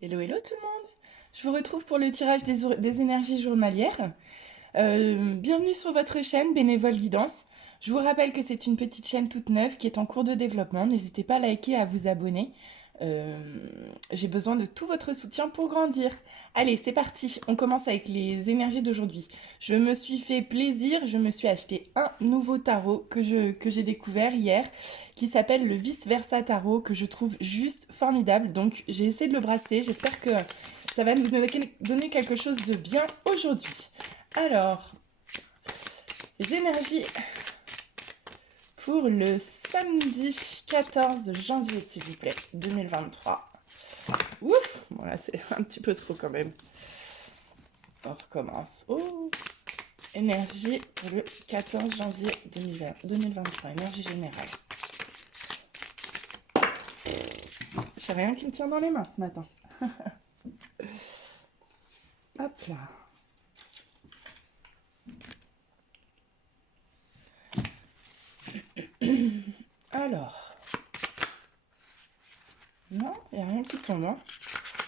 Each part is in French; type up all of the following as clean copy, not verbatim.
Hello, hello tout le monde! Je vous retrouve pour le tirage des énergies journalières. Bienvenue sur votre chaîne Bénévole Guidance. Je vous rappelle que c'est une petite chaîne toute neuve qui est en cours de développement. N'hésitez pas à liker et à vous abonner. Euh, j'ai besoin de tout votre soutien pour grandir. Allez, c'est parti. On commence avec les énergies d'aujourd'hui. Je me suis fait plaisir. Je me suis acheté un nouveau tarot que j'ai découvert hier qui s'appelle le Vice Versa Tarot que je trouve juste formidable. Donc j'ai essayé de le brasser. J'espère que ça va nous donner quelque chose de bien aujourd'hui. Alors, les énergies pour le samedi 14 janvier, s'il vous plaît, 2023. Ouf, bon là c'est un petit peu trop quand même. On recommence. Oh, énergie pour le 14 janvier 2023, énergie générale. J'ai rien qui me tient dans les mains ce matin. Hop là. Alors. Non, il n'y a rien qui tombe. Hein.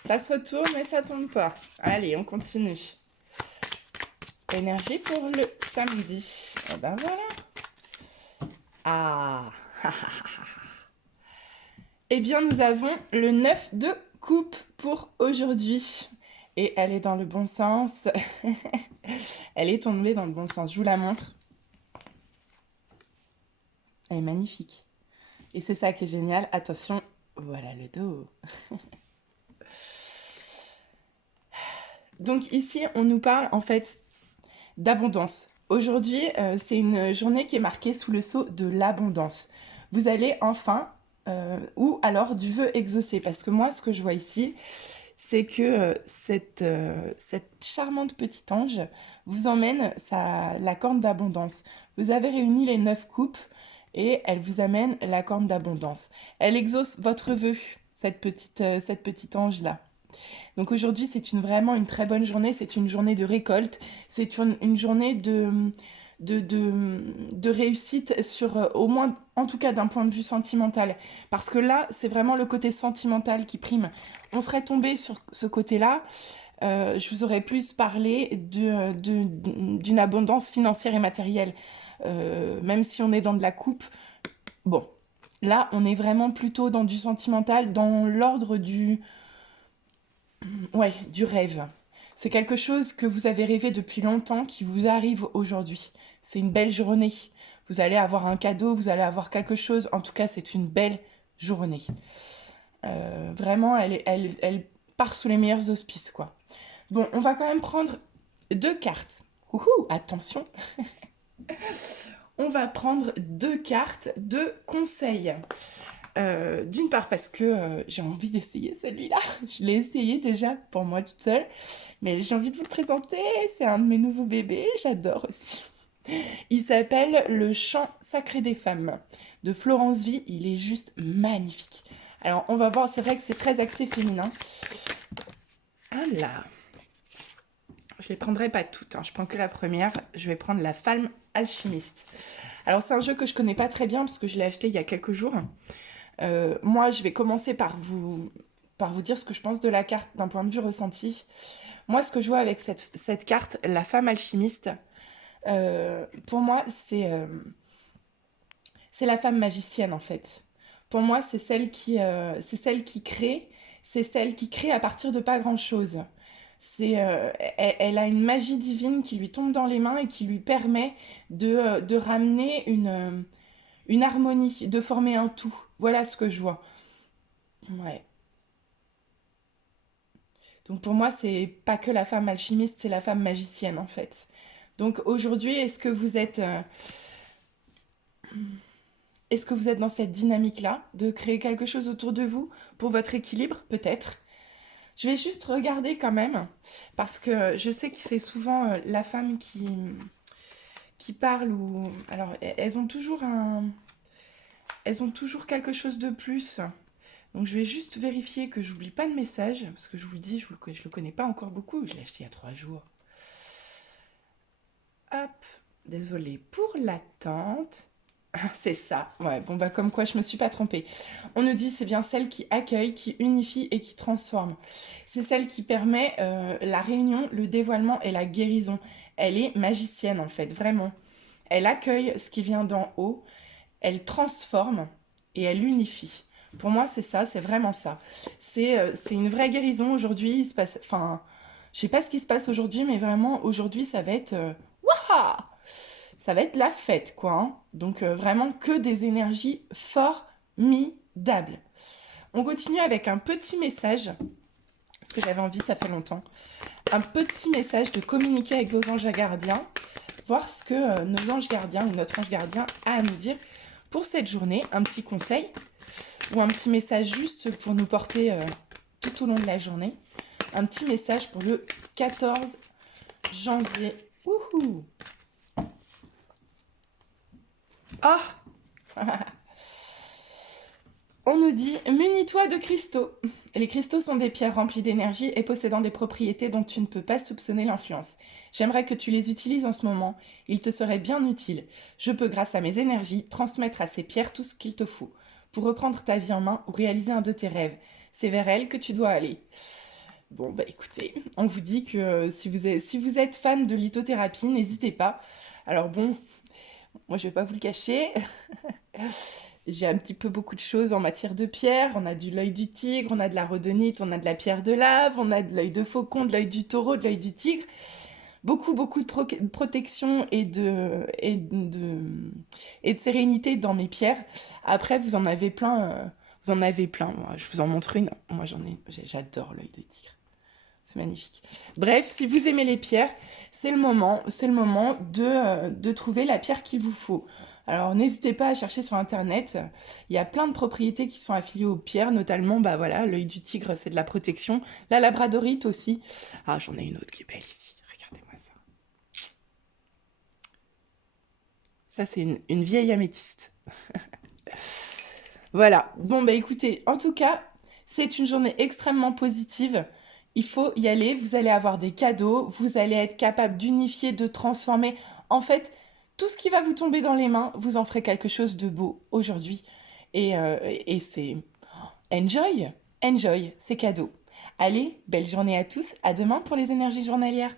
Ça se retourne, mais ça tombe pas. Allez, on continue. Énergie pour le samedi. Et ben voilà. Ah. Eh bien, nous avons le 9 de coupe pour aujourd'hui. Et elle est dans le bon sens. Elle est tombée dans le bon sens. Je vous la montre. Elle est magnifique. Et c'est ça qui est génial. Attention, voilà le dos. Donc ici, on nous parle en fait d'abondance. Aujourd'hui, c'est une journée qui est marquée sous le sceau de l'abondance. Vous allez enfin, ou alors du vœu exaucé. Parce que moi, ce que je vois ici, c'est que cette charmante petite ange vous emmène la corne d'abondance. Vous avez réuni les 9 coupes et elle vous amène la corne d'abondance. Elle exauce votre vœu, cette petite ange-là. Donc aujourd'hui, c'est vraiment une très bonne journée. C'est une journée de récolte. C'est une journée de réussite sur, au moins, en tout cas d'un point de vue sentimental. Parce que là, c'est vraiment le côté sentimental qui prime. On serait tombé sur ce côté-là. Je vous aurais plus parlé d'une abondance financière et matérielle. Même si on est dans de la coupe. Bon, là, on est vraiment plutôt dans du sentimental, dans l'ordre ouais, du rêve. C'est quelque chose que vous avez rêvé depuis longtemps qui vous arrive aujourd'hui. C'est une belle journée. Vous allez avoir un cadeau, vous allez avoir quelque chose. En tout cas, c'est une belle journée. Vraiment, elle part sous les meilleurs auspices, quoi. Bon, on va quand même prendre 2 cartes. Ouhou, attention. On va prendre 2 cartes de conseils. D'une part parce que j'ai envie d'essayer celui-là. Je l'ai essayé déjà pour moi toute seule. Mais j'ai envie de vous le présenter. C'est un de mes nouveaux bébés. J'adore aussi. Il s'appelle Le chant sacré des femmes de Florence Vie. Il est juste magnifique. Alors on va voir. C'est vrai que c'est très axé féminin. Ah là. Je les prendrai pas toutes. Hein. Je prends que la première. Je vais prendre la femme alchimiste. Alors c'est un jeu que je connais pas très bien parce que je l'ai acheté il y a quelques jours. Moi, je vais commencer par vous dire ce que je pense de la carte d'un point de vue ressenti. Moi, ce que je vois avec cette carte, la femme alchimiste, pour moi, c'est la femme magicienne, en fait. Pour moi, c'est celle qui crée, c'est celle qui crée à partir de pas grand-chose. Elle a une magie divine qui lui tombe dans les mains et qui lui permet de ramener une harmonie, de former un tout. Voilà ce que je vois. Ouais. Donc pour moi, c'est pas que la femme alchimiste, c'est la femme magicienne en fait. Donc aujourd'hui, est-ce que vous êtes dans cette dynamique-là, de créer quelque chose autour de vous pour votre équilibre, peut-être? Je vais juste regarder quand même, parce que je sais que c'est souvent la femme qui parle ou... Alors, elles ont toujours quelque chose de plus. Donc je vais juste vérifier que j'oublie pas le message, parce que je vous le dis, je le connais pas encore beaucoup, je l'ai acheté il y a 3 jours. Hop, désolée pour l'attente. C'est ça. Ouais, bon, bah, comme quoi, je me suis pas trompée. On nous dit, c'est bien celle qui accueille, qui unifie et qui transforme. C'est celle qui permet la réunion, le dévoilement et la guérison. Elle est magicienne, en fait, vraiment. Elle accueille ce qui vient d'en haut, elle transforme et elle unifie. Pour moi, c'est ça, c'est vraiment ça. C'est une vraie guérison aujourd'hui. Il se passe, enfin, je sais pas ce qui se passe aujourd'hui, mais vraiment, aujourd'hui, ça va être... Waouh, ça va être la fête, quoi, hein. Donc vraiment que des énergies formidables. On continue avec un petit message, parce que j'avais envie, ça fait longtemps. Un petit message de communiquer avec vos anges gardiens, voir ce que nos anges gardiens ou notre ange gardien a à nous dire pour cette journée. Un petit conseil ou un petit message juste pour nous porter tout au long de la journée. Un petit message pour le 14 janvier. Wouhou! Ah! On nous dit, munis-toi de cristaux. Les cristaux sont des pierres remplies d'énergie et possédant des propriétés dont tu ne peux pas soupçonner l'influence. J'aimerais que tu les utilises en ce moment. Ils te seraient bien utiles. Je peux, grâce à mes énergies, transmettre à ces pierres tout ce qu'il te faut pour reprendre ta vie en main ou réaliser un de tes rêves. C'est vers elles que tu dois aller. Bon, bah écoutez, on vous dit que si vous êtes fan de lithothérapie, n'hésitez pas. Alors bon, moi je vais pas vous le cacher. J'ai un petit peu beaucoup de choses en matière de pierre. On a du l'œil du tigre, on a de la rhodonite, on a de la pierre de lave, on a de l'œil de faucon, de l'œil du taureau, de l'œil du tigre. Beaucoup, beaucoup de protection et de sérénité dans mes pierres. Après, vous en avez plein. Vous en avez plein. Moi, je vous en montre une. Moi, j'adore l'œil de tigre. C'est magnifique. Bref, si vous aimez les pierres, c'est le moment de trouver la pierre qu'il vous faut. Alors, n'hésitez pas à chercher sur Internet. Il y a plein de propriétés qui sont affiliées aux pierres, notamment, bah voilà, l'œil du tigre, c'est de la protection. La labradorite aussi. Ah, j'en ai une autre qui est belle ici. Regardez-moi ça. Ça, c'est une vieille améthyste. Voilà. Bon, bah écoutez, en tout cas, c'est une journée extrêmement positive. Il faut y aller, vous allez avoir des cadeaux, vous allez être capable d'unifier, de transformer. En fait, tout ce qui va vous tomber dans les mains, vous en ferez quelque chose de beau aujourd'hui. Et c'est... Enjoy! Enjoy, c'est cadeau. Allez, belle journée à tous, à demain pour les énergies journalières.